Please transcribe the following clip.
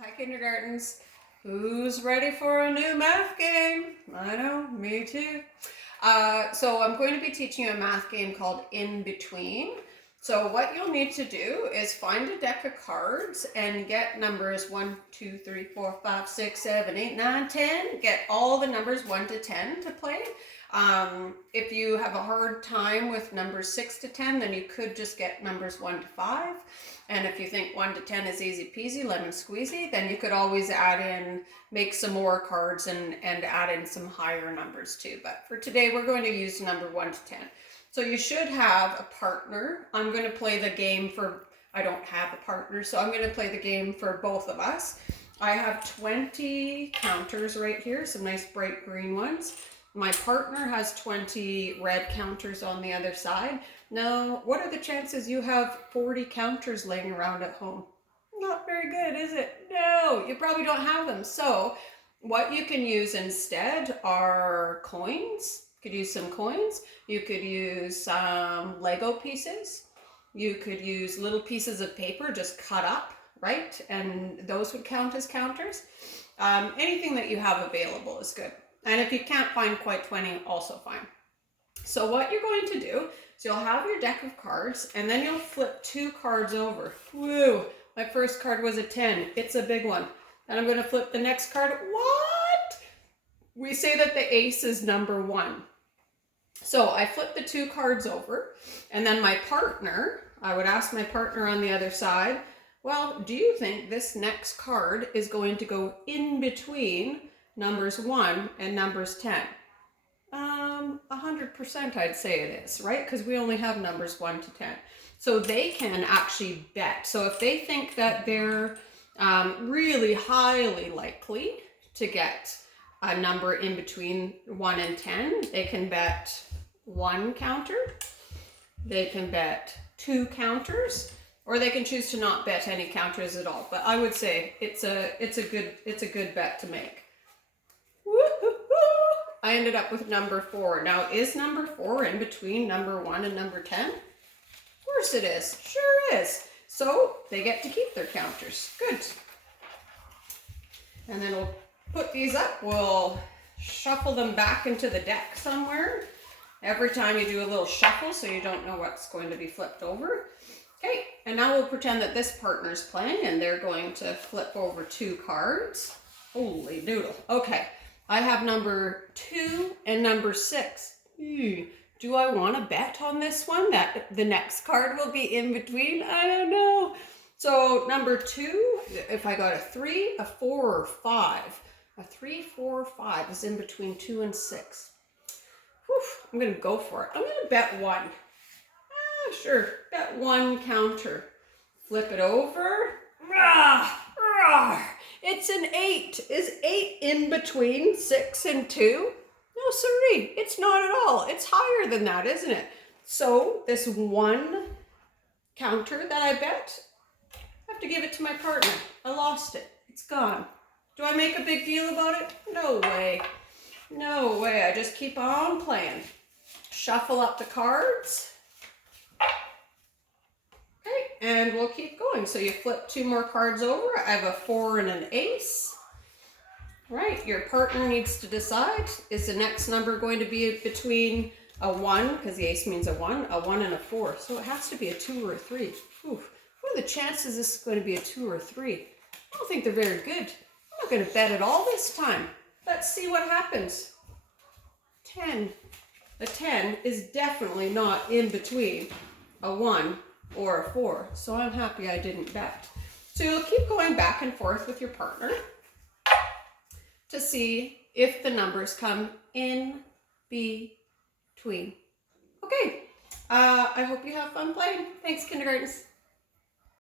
Hi, kindergartens. Who's ready for a new math game? I know, me too. So I'm going to be teaching you a math game called In Between. So what you'll need to do is find a deck of cards and get numbers 1, 2, 3, 4, 5, 6, 7, 8, 9, 10. Get all the numbers 1 to 10 to play. If you have a hard time with numbers 6 to 10, then you could just get numbers 1 to 5. And if you think 1 to 10 is easy peasy, lemon squeezy, then you could always add in, make some more cards and add in some higher numbers too. But for today, we're going to use number 1 to 10. So you should have a partner. I'm going to play the game for, I don't have a partner, so I'm going to play the game for both of us. I have 20 counters right here, some nice bright green ones. My partner has 20 red counters on the other side. Now, what are the chances you have 40 counters laying around at home? Not very good, is it? No, you probably don't have them. So, what you can use instead are coins. You could use some coins. You could use some Lego pieces. You could use little pieces of paper just cut up, right? And those would count as counters. Anything that you have available is good. And if you can't find quite 20, also fine. So what you're going to do is you'll have your deck of cards and then you'll flip 2 cards over. Woo! My first card was a 10. It's a big one. And I'm going to flip the next card. What? We say that the ace is number 1. So I flip the 2 cards over and then my partner, I would ask my partner on the other side, well, do you think this next card is going to go in between numbers 1 and numbers 10? 100% I'd say it is, right? Because we only have numbers 1 to 10. So they can actually bet. So if they think that they're really highly likely to get a number in between 1 and 10, they can bet 1 counter, they can bet 2 counters, or they can choose to not bet any counters at all. But I would say it's a good bet to make. I ended up with number 4. Now, is number 4 in between number 1 and number 10? Of course it is. Sure is. So they get to keep their counters. Good. And then we'll put these up. We'll shuffle them back into the deck somewhere. Every time you do a little shuffle so you don't know what's going to be flipped over. Okay, and now we'll pretend that this partner's playing and they're going to flip over 2 cards. Holy doodle. Okay. I have number 2 and number 6. Do I want to bet on this one that the next card will be in between? I don't know. So number 2, if I got a 3, a 4, or 5, a 3, 4, 5 is in between 2 and 6. Whew, I'm going to go for it. I'm going to bet 1. Sure, bet 1 counter. Flip it over. Rah, rah. It's an 8. Is 8 in between 6 and 2? No, siree. It's not at all. It's higher than that, isn't it? So this 1 counter that I bet, I have to give it to my partner. I lost it. It's gone. Do I make a big deal about it? No way. No way. I just keep on playing. Shuffle up the cards. And we'll keep going. So you flip 2 more cards over. I have a 4 and an ace. Right, your partner needs to decide, is the next number going to be between a 1, because the ace means a 1 and a 4. So it has to be a 2 or a 3. What are the chances this is going to be a 2 or a 3? I don't think they're very good. I'm not going to bet at all this time. Let's see what happens. 10. A 10 is definitely not in between a 1 or a 4, so I'm happy I didn't bet. So you'll keep going back and forth with your partner to see if the numbers come in between. Okay, I hope you have fun playing. Thanks, kindergartens.